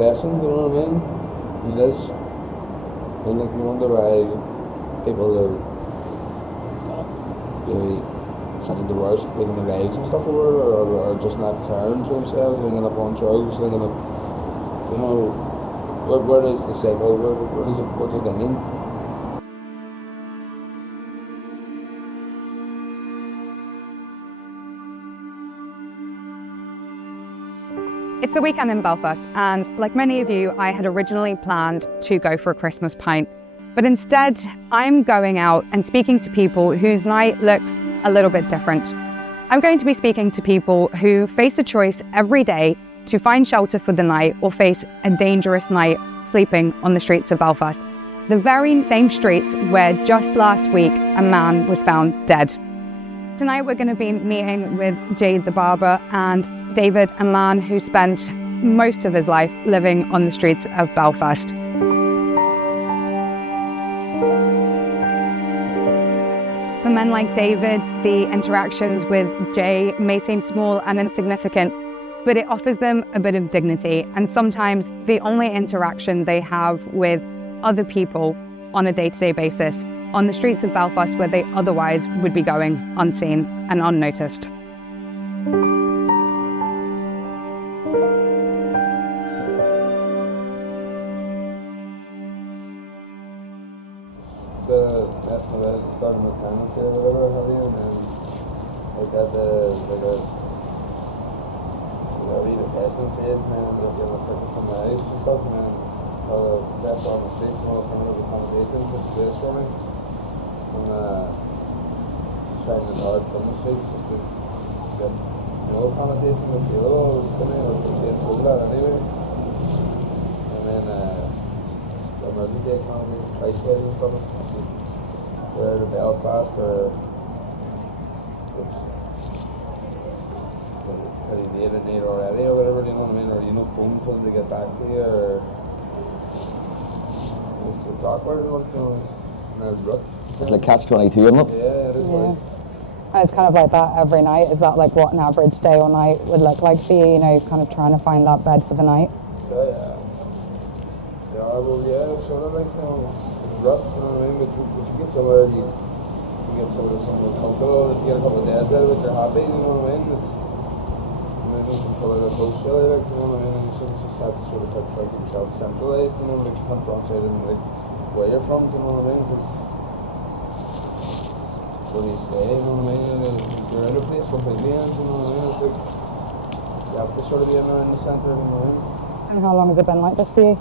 depressing, you know what I mean? It is. And like, you wonder why people are really trying to worse, taking their lives and stuff over, or just not caring for themselves, ending up on drugs, ending up, you know, where is the cycle, where does it end? It's the weekend in Belfast, and like many of you, I had originally planned to go for a Christmas pint. But instead, I'm going out and speaking to people whose night looks a little bit different. I'm going to be speaking to people who face a choice every day to find shelter for the night or face a dangerous night sleeping on the streets of Belfast. The very same streets where just last week a man was found dead. Tonight we're going to be meeting with Jade the barber and David, a man who spent most of his life living on the streets of Belfast. For men like David, the interactions with Jay may seem small and insignificant, but it offers them a bit of dignity, and sometimes the only interaction they have with other people on a day-to-day basis on the streets of Belfast where they otherwise would be going unseen and unnoticed. Starting with pregnancy or whatever, have you? And then like at the rehabilitation stage, and then ended up getting affected from my eyes and stuff, and then left on the streets and all coming up with accommodations, which is this for me. And just trying to hard from the streets just to get accommodation with the other coming or just getting over that anyway. And then emergency accommodation, price ways and stuff. Where to Belfast or it's pretty late at night already or whatever, you know what I mean, or you know phone for them to get back to you, or it's awkward, you know, it's like catch-22, isn't it? Yeah, it is. Yeah. And it's kind of like that every night. Is that like what an average day or night would look like for you, you know, kind of trying to find that bed for the night? Yeah, well, yeah, it's sort of like, you know, it's rough, you know what I mean, but you get somewhere, you get somewhere comfortable, you get a couple of days out of it, you're happy, you know what I mean, it's, you know, you can pull out a coast really, like, you know what I mean, and you sort of just have to sort of try to keep yourself centralised, you know, like, you can't branch out and, like, where you're from, you know what I mean, because where do you stay, you know what I mean, and you're in a place completely, you know what I mean, it's like, you have to sort of be in around the centre, you know what I mean. And how long has it been like this for you?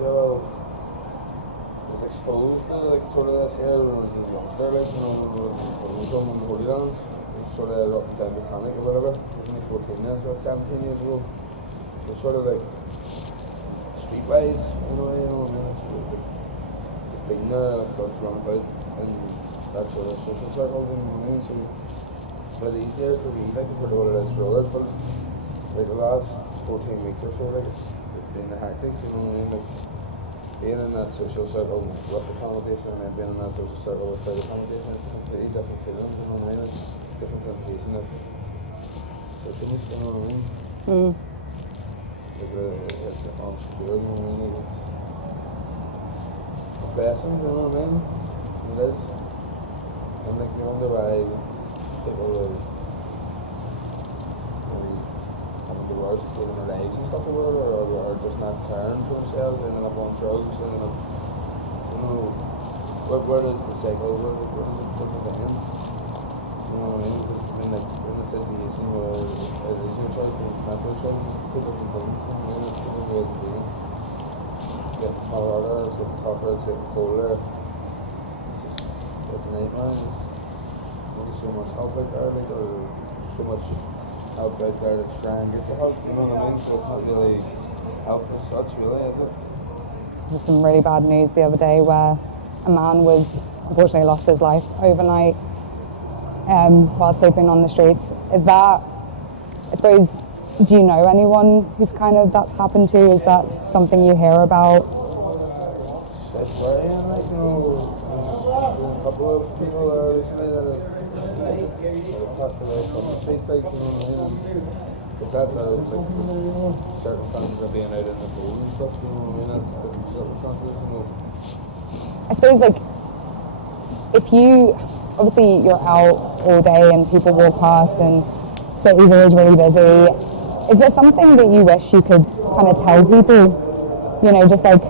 Well, I was exposed to like sort of this here when I was a youngster, like, you know, when I was on the Holy Lands, I was sort of up and down mechanic or whatever. I was only 14 years ago, 17 years ago. So sort of like streetwise, you know what I mean, it's been there, I've started to run about in that sort of social circle, you know what I mean, so it's a bit easier for me, like, compared to what it is for others, but like the last 14 weeks or so, like, it's been hectic, you know what I mean, like, being in that social circle with accommodation and then being in that social circle without accommodation, it's a completely different feeling, you know what I mean, it's a different sensation of socialness, you know what I mean. Like it's unsecure, you know what I mean, like, it's depressing, you know what I mean, it is. And like, you wonder why people are having the worst, taking their lives and stuff over it, or just not caring for themselves, ending up on drugs, ending up, you know, where does the cycle, where does it end? You know what I mean? Because I mean, like, in a situation where it is your choice and it's not your choice, it's two different things, you know what I mean? It's two different ways of being. It's getting harder, it's getting tougher, it's getting colder. It's a nightmare. There's only so much help out there, like, or so much help out there that's trying to get the help, you know what I mean? So it's not really help as such, really, is it? There's some really bad news the other day where a man unfortunately lost his life overnight while sleeping on the streets. Is that, I suppose, do you know anyone who's kind of that's happened to? Is that something you hear about? It's worrying, like, you know, there's a couple of people recently that have passed away from the streets, like, you know what I mean? Is that like circumstances of being out in the cold and stuff, you know what I mean? That's different circumstances, you know. I suppose, like, if you, obviously you're out all day and people walk past and city's always really busy, is there something that you wish you could kind of tell people, you know, just like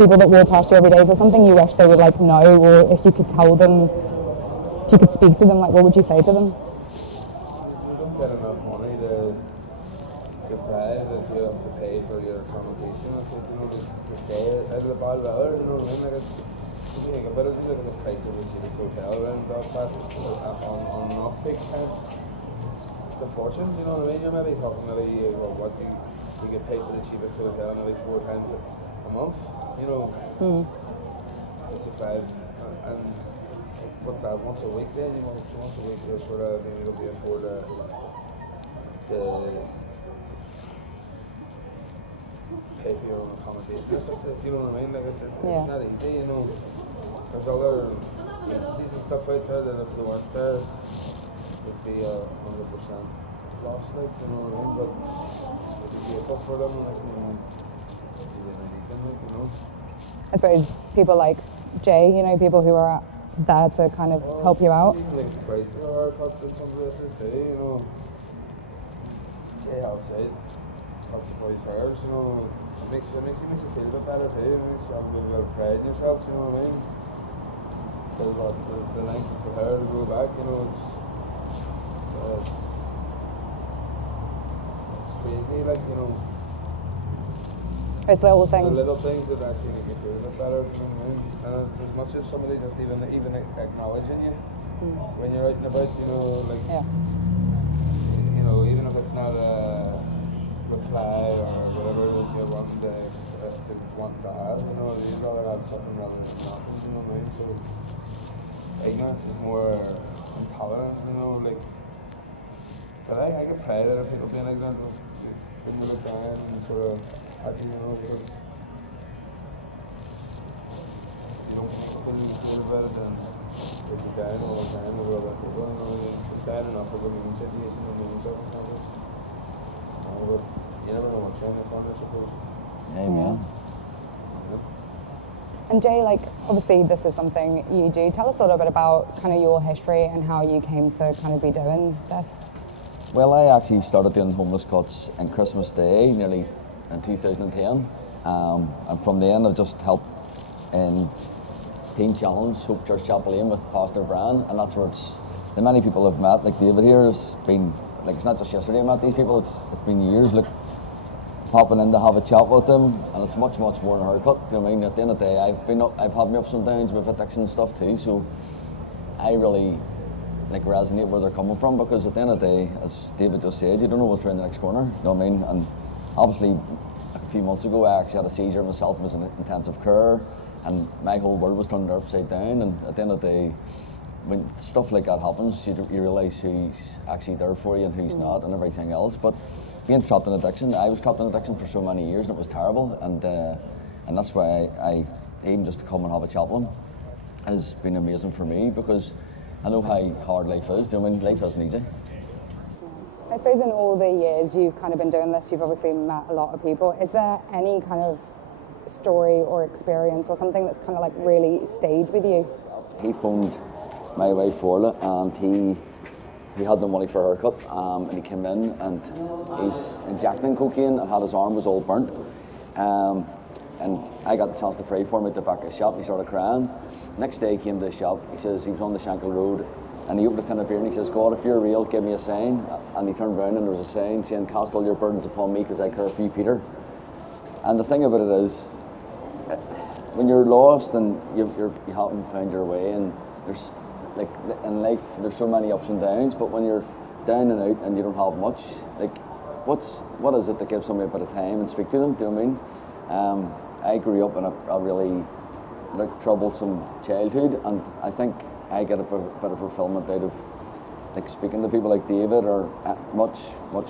people that walk past you every day, is there something you wish they would like know, or if you could tell them, if you could speak to them, like what would you say to them? You don't get enough money to thrive if you have to pay for your accommodation, I think, you know, to stay out of the bad weather, you know what I mean? Like, if you think about it, you look at the price of the cheapest hotel around Belfast on an off-peak time, it's a fortune, you know what I mean? You're maybe talking well, what you get paid for the cheapest hotel maybe 4 times a month, you know, to survive, and what's that, once a week then, you know, so once a week you're sort of being able to afford the pay for your own accommodation, it's just, you know what I mean, like it's not easy, you know, there's other agencies and stuff out there that if they weren't there, would be 100% lost, like, you know what I mean, but if you get up for them, like, you know, you really need them, like, you know. I suppose people like Jay, you know, people who are there to kind of help you out. Even like prices are cut in some places too, you know. Jay helps out, cuts the boys' hairs, you know. It makes you feel a bit better too, it makes you have a bit of pride in yourself, you know what I mean? Because the length of the hair to go back, you know, it's crazy, like, you know. It's little things. The little things that actually make you feel a bit better, you know what I mean? And it's as much as somebody just even acknowledging you when you're out and about, you know, like, you know, even if it's not a reply or whatever it is you want to have, you know, you'd rather have something rather than nothing, you know what I mean? So, ignorance is more intolerant, you know, like, but I get pride out of people being ignorant when you look down and sort of, you know, because you don't feel about it and if you're down all the time with other people, you know, you're down enough with your own situation and your own circumstances. But you never know what's around the corner, I suppose. Amen. And Jay, like, obviously this is something you do. Tell us a little bit about kind of your history and how you came to kind of be doing this. Well, I actually started doing homeless cuts on Christmas Day, nearly in 2010. And from then I've just helped in Teen Challenge, Hope Church Chapel Lane with Pastor Brian, and that's where it's, the many people I've met, like David here, has been, like, it's not just yesterday I met these people, it's been years, like, popping in to have a chat with them, and it's much more than a haircut, you know what I mean? At the end of the day, I've had my ups and downs with addiction and stuff too, so I really, like, resonate where they're coming from, because at the end of the day, as David just said, you don't know what's around the next corner, you know what I mean? And obviously, a few months ago, I actually had a seizure myself, was in intensive care, and my whole world was turned upside down, and at the end of the day, when stuff like that happens, you realise who's actually there for you and who's not, and everything else. But being trapped in addiction, I was trapped in addiction for so many years, and it was terrible, and that's why I even just to come and have a chat with him has been amazing for me, because I know how hard life is. Do you know what I mean? Life isn't easy. I suppose in all the years you've kind of been doing this, you've obviously met a lot of people. Is there any kind of story or experience or something that's kind of like really stayed with you? He phoned my wife Orla, and he had no money for a haircut, and he came in and he's injecting cocaine and had his arm was all burnt, and I got the chance to pray for him at the back of the shop. He started crying. Next day he came to the shop. He says he was on the Shankill Road, and he opened a tin of beer and he says, "God, if you're real, give me a sign." And he turned around and there was a sign saying, "Cast all your burdens upon me, because I care for you, Peter." And the thing about it is, when you're lost and you haven't found your way, and there's, like, in life there's so many ups and downs, but when you're down and out and you don't have much, like, what is it that gives somebody a bit of time and speak to them? Do you know what I mean? I grew up in a really, like, troublesome childhood, and I think I get a bit of fulfillment out of, like, speaking to people like David, or much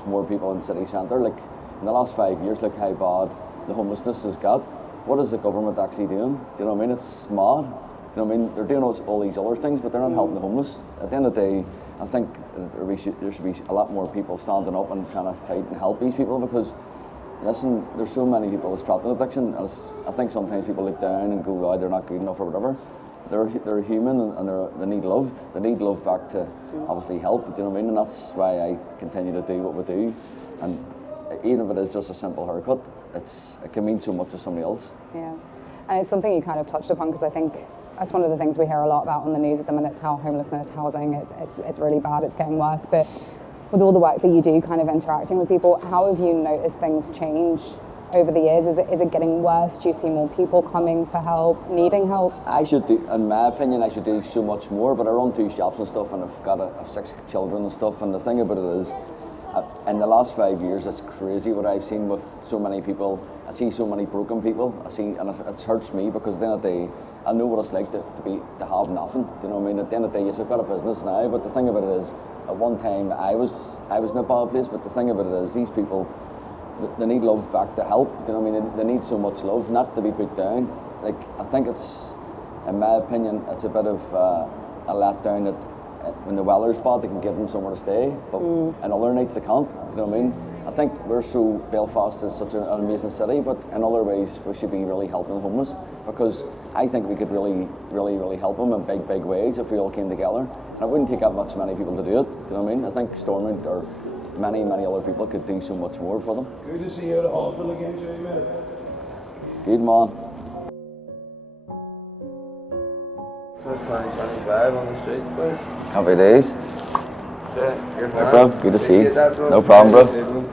more people in city centre. Like, in the last 5 years, look how bad the homelessness has got. What is the government actually doing? Do you know what I mean? It's mad. You know what I mean? They're doing all these other things, but they're not helping the homeless. At the end of the day, I think there should be a lot more people standing up and trying to fight and help these people, because listen, there's so many people that's trapped in addiction, and I think sometimes people look down and go, oh, they're not good enough or whatever. They're human, and they need loved. They need love back to obviously help. Do you know what I mean? And that's why I continue to do what we do. And even if it is just a simple haircut, it can mean so much to somebody else. Yeah, and it's something you kind of touched upon, because I think that's one of the things we hear a lot about on the news at the minute, is how homelessness, housing, it's really bad, it's getting worse. But with all the work that you do, kind of interacting with people, how have you noticed things change over the years? Is it getting worse? Do you see more people coming for help, needing help? I should do, in my opinion, I should do so much more, but I run 2 shops and stuff, and I've got 6 children and stuff, and the thing about it is, in the last 5 years, it's crazy what I've seen with so many people. I see so many broken people. And it hurts me, because at the end of the day, I know what it's like to have nothing. Do you know what I mean? At the end of the day, yes, I've got a business now, but the thing about it is, at one time I was in a bad place. But the thing about it is, these people, they need love back to help. Do you know what I mean? They need so much love, not to be put down. Like, I think it's, in my opinion, it's a bit of a letdown that when the weather's bad, they can give them somewhere to stay, but in other nights they can't. Do you know what I mean? I think Belfast is such an amazing city, but in other ways we should be really helping the homeless, because I think we could really, really, really help them in big, big ways if we all came together. And it wouldn't take that many people to do it. Do you know what I mean? I think Stormont or many, many other people could do so much more for them. Good to see you at the hospital again, Jay, man. Good man. Since 2025 on the streets, boys. Happy days. Yeah, you're Hey, bro, good to see you. That, bro. No problem, bro.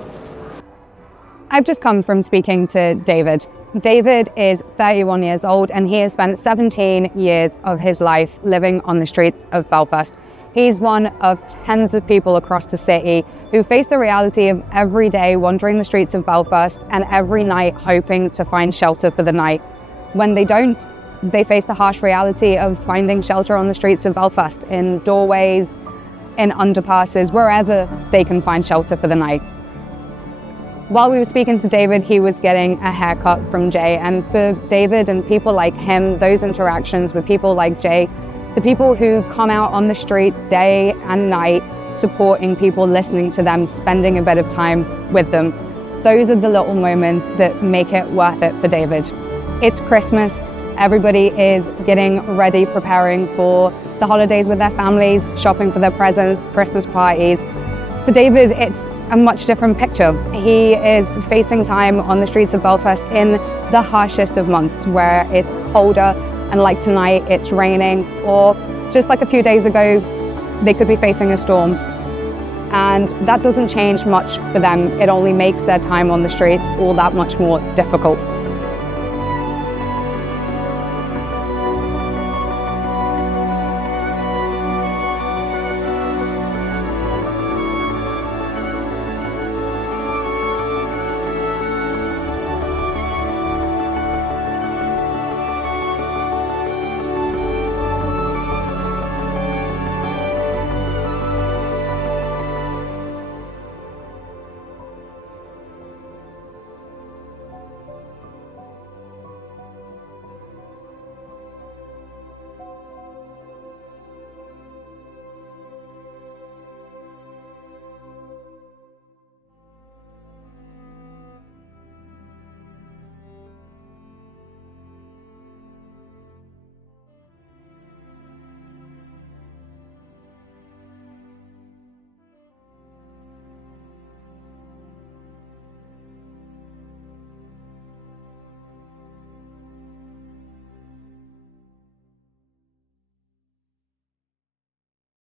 I've just come from speaking to David. David is 31 years old, and he has spent 17 years of his life living on the streets of Belfast. He's one of tens of people across the city who face the reality of every day wandering the streets of Belfast, and every night hoping to find shelter for the night. When they don't, they face the harsh reality of finding shelter on the streets of Belfast, in doorways, in underpasses, wherever they can find shelter for the night. While we were speaking to David, he was getting a haircut from Jay, and for David and people like him, those interactions with people like Jay, the people who come out on the streets day and night, supporting people, listening to them, spending a bit of time with them, those are the little moments that make it worth it for David. It's Christmas. Everybody is getting ready, preparing for the holidays with their families, shopping for their presents, Christmas parties. For David, it's a much different picture. He is facing time on the streets of Belfast in the harshest of months, where it's colder, and like tonight, it's raining, or just like a few days ago, they could be facing a storm. And that doesn't change much for them. It only makes their time on the streets all that much more difficult.